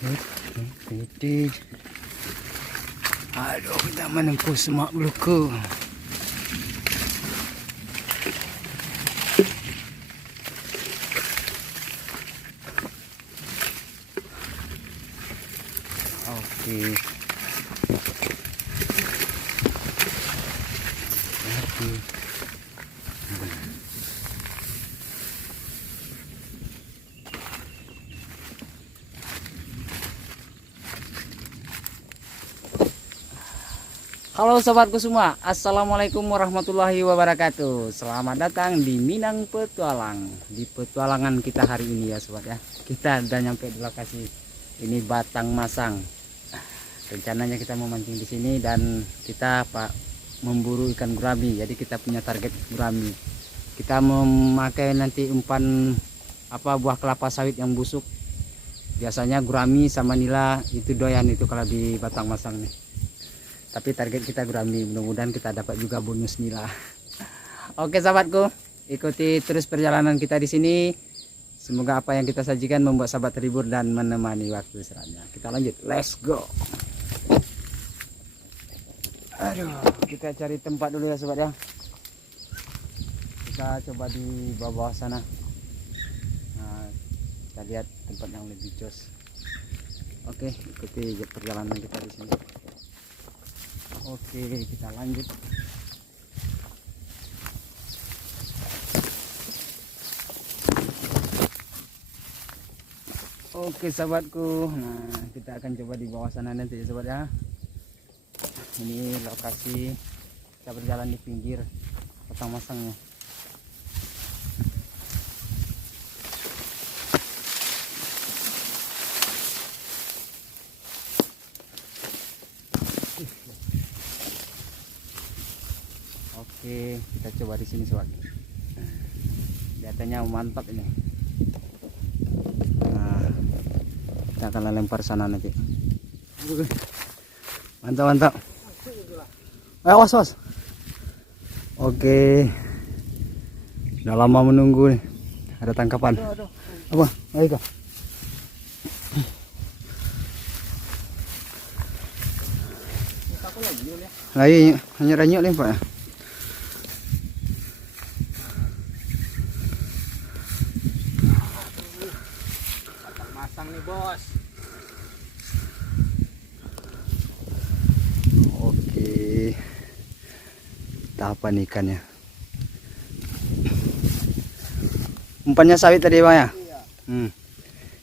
Aduh, kita menempuh semak belukar. Oke. Halo sobatku semua, assalamualaikum warahmatullahi wabarakatuh. Selamat datang di Minang Petualang. Di petualangan kita hari ini ya sobat ya. Kita udah nyampe di lokasi ini Batang Masang. Rencananya kita mau mancing di sini dan kita memburu ikan gurami. Jadi kita punya target gurami. Kita memakai nanti umpan buah kelapa sawit yang busuk. Biasanya gurami sama nila itu doyan itu kalau di Batang Masang nih. Tapi target kita gurami, mudah-mudahan kita dapat juga bonus nila. Oke sahabatku, ikuti terus perjalanan kita di sini. Semoga apa yang kita sajikan membuat sahabat terhibur dan menemani waktu istirahatnya. Kita lanjut, let's go. Aduh, kita cari tempat dulu ya sobat ya. Kita coba di bawah sana. Nah, kita lihat tempat yang lebih jos. Oke, ikuti perjalanan kita di sini. Oke, kita lanjut. Oke sahabatku, nah kita akan coba di bawah sana nanti ya sobat ya. Ini lokasi kita berjalan di pinggir Batang Masangnya. Oke, kita coba di sini sobat. Kelihatannya mantap ini. Nah, kita akan lempar sana nanti. Mantap mantap. Awas awas. Oke. Udah lama menunggu nih. Ada tangkapan. Apa? Ayo kak. Lagi hanya ranyuk lempar ya. Masang nih bos. Oke, tahapan ikannya. Umpannya sawit tadi bang ya?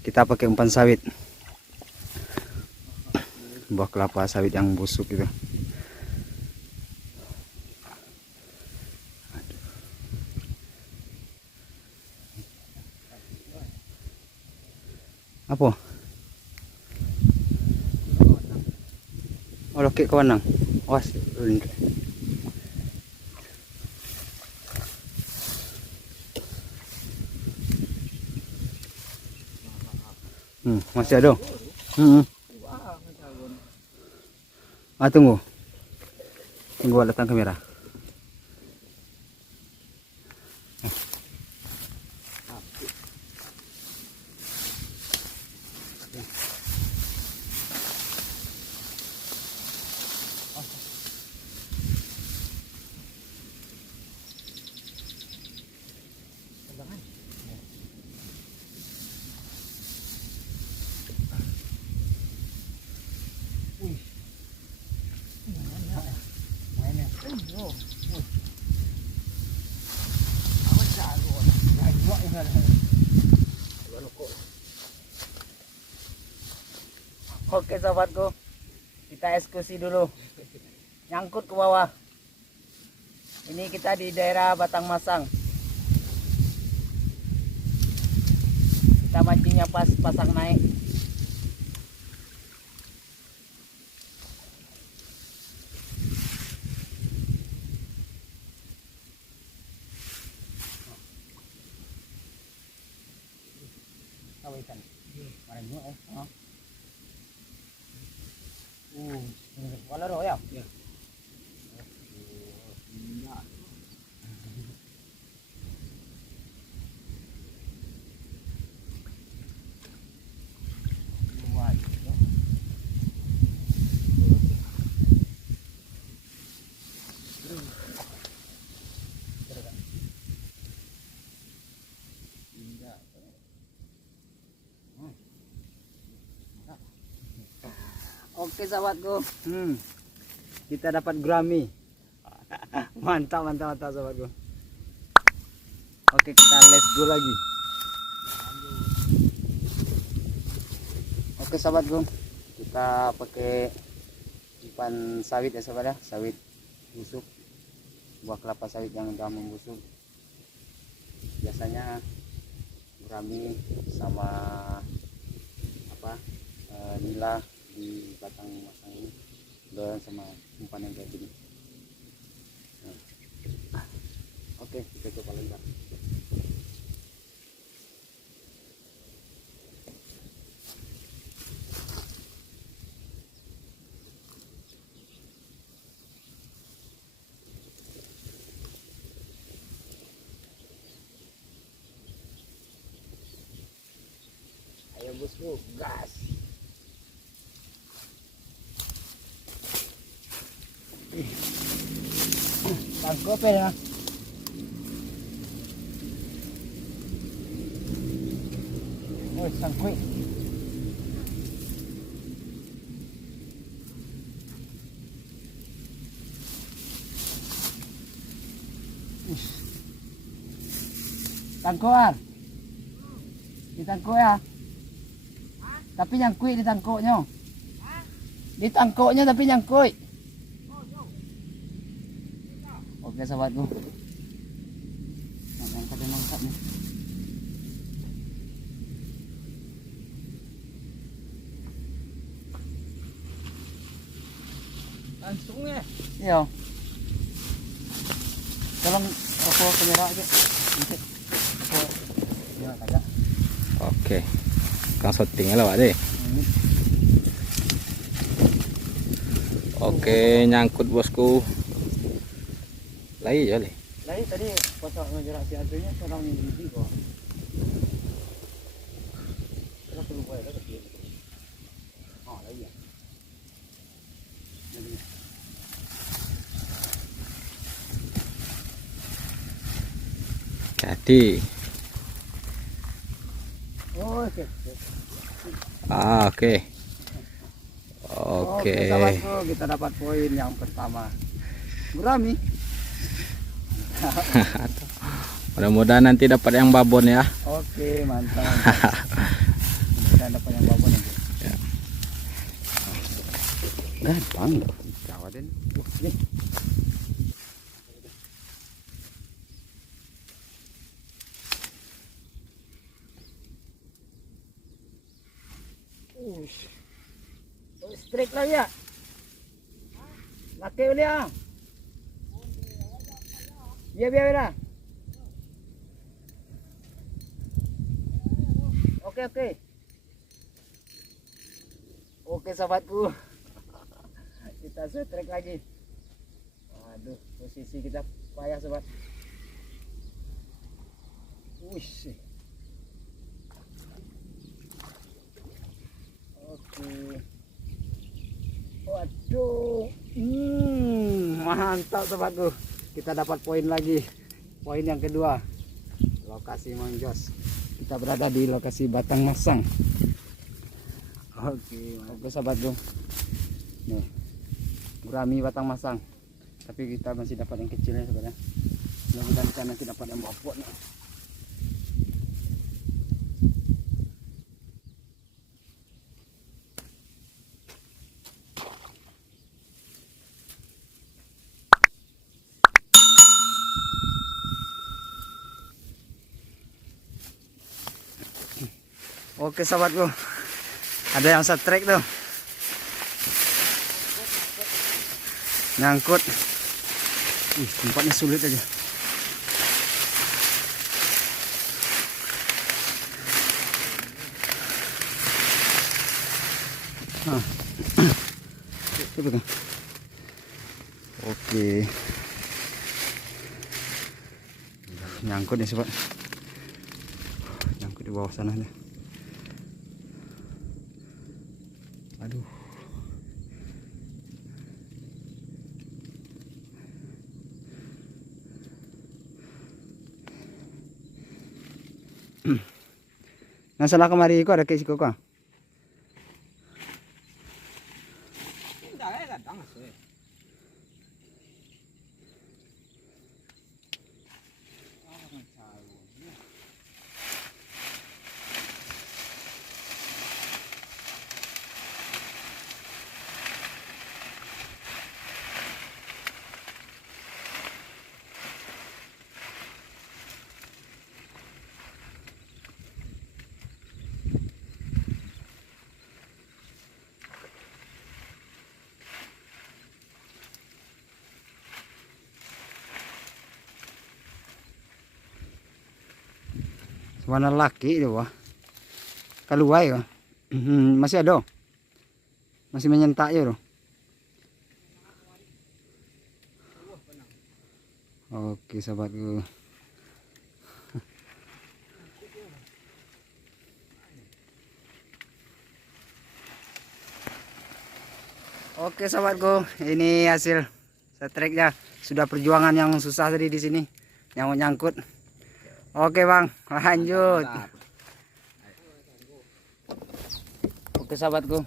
Kita pakai umpan sawit. Buah kelapa sawit yang busuk itu. Apa? Oh, lokek kawanang. Awas. Masih ada. Tunggu. Tunggu datang kamera. Oke sahabatku, kita eksekusi dulu, nyangkut ke bawah. Ini kita di daerah Batang Masang. Kita mancingnya pas pasang naik. Ikan. Wala ro ya. Oke sahabatku, kita dapat gurami. Mantap sahabatku. Oke, kita let's go lagi. Oke sahabatku, kita pakai umpan sawit ya sahabat ya, sawit busuk, buah kelapa sawit yang udah membusuk. Biasanya gurami sama nila di batang masang ini dan sama umpan yang kayak gini. Oke, kita coba lempar. Ayo bosku, gas. Tangkap ya. Oh, sangkut. Tangkuan. Ditangkuk ya. Tapi nyangkut di tangkuknya. Di tangkuknya tapi nyangkut. Oke sahabatku. Mangkap nih. Langsung ya. Iya. Tolong aku kamera aja. Nanti aku jangan kagak. Oke. Kang syuting lah Pak deh. Oke, nyangkut bosku. Lagi ya, Le. Lagi tadi foto ngejerak si adanya seorang yang gigi kok. Terus lupa ya tadi. Oh, lagi ya. Jadi. Oh, oke. Oke. Oke sahabatku, kita dapat poin yang pertama. Gurami. Mudah-mudahan nanti dapat yang babon ya. Oke, mantap. Mudah-mudahan dapat yang babon nanti. Ya. Gampang loh. Jawa den. Nih. Strike lagi ya. Laki ulit ah. Iya biar. Oke. Oke sahabatku. Kita strike lagi. Waduh, posisi kita payah sobat. Wush. Oke. Waduh. Mantap sobatku. Kita dapat poin lagi. Poin yang kedua. Lokasi Monjos. Kita berada di lokasi Batang Masang. Oke sahabatku. Nih. Gurami Batang Masang. Tapi kita masih dapat yang kecilnya sebenarnya. Mudah-mudahan kita nanti dapat yang bopok nih. Oke sahabatku, ada yang strike tuh, nyangkut. Tempatnya sulit aja. Oke, nyangkut nih sobat, nyangkut di bawah sana nih. Aduh. Nah salah kemari kok ada kisiko kok. warna laki itu wah. Keluar ya. Masih ada. Masih menyentak ya loh. Oke sahabatku. Oke sahabatku, ini hasil setreknya. Sudah perjuangan yang susah tadi di sini, nyangkut. Oke bang, lanjut. Oke sahabatku,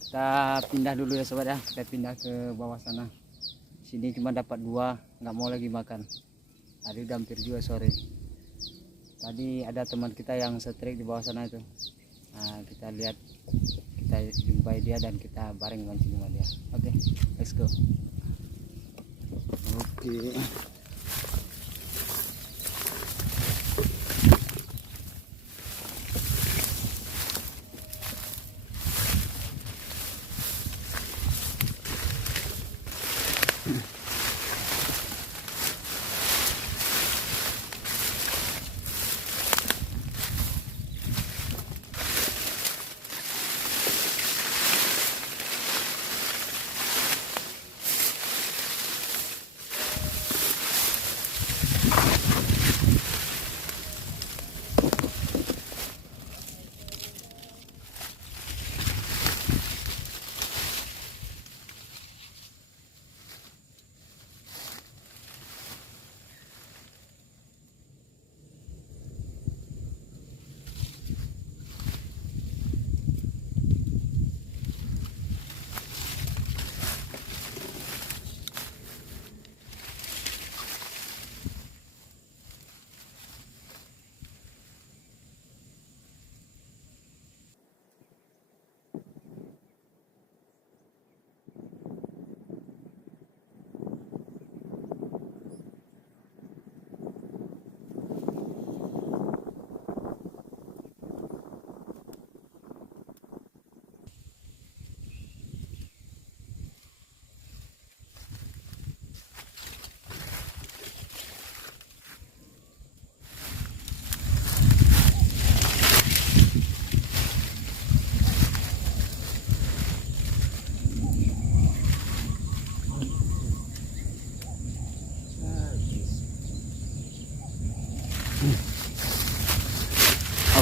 kita pindah dulu ya sobat ya. Kita pindah ke bawah sana. Sini cuma dapat 2, nggak mau lagi makan. Tadi udah hampir juga sore. Tadi ada teman kita yang setrek di bawah sana itu. Nah, kita lihat, kita jumpai dia dan kita bareng mancing sama dia. Oke, let's go. Oke.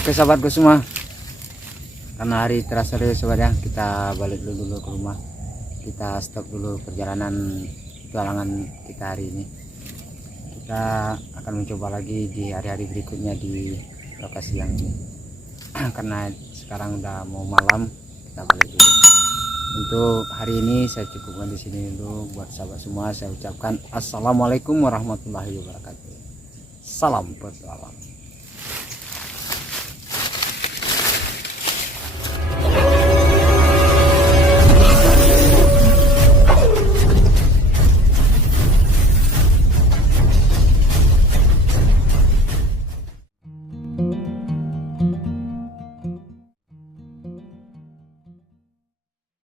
Oke sahabatku semua, karena hari terasa dulu sobat ya, kita balik dulu ke rumah. Kita stop dulu perjalanan petualangan kita hari ini. Kita akan mencoba lagi di hari-hari berikutnya di lokasi yang ini. Karena sekarang udah mau malam, kita balik dulu. Untuk hari ini saya cukupkan di sini dulu. Buat sahabat semua saya ucapkan assalamualaikum warahmatullahi wabarakatuh. Salam petualang.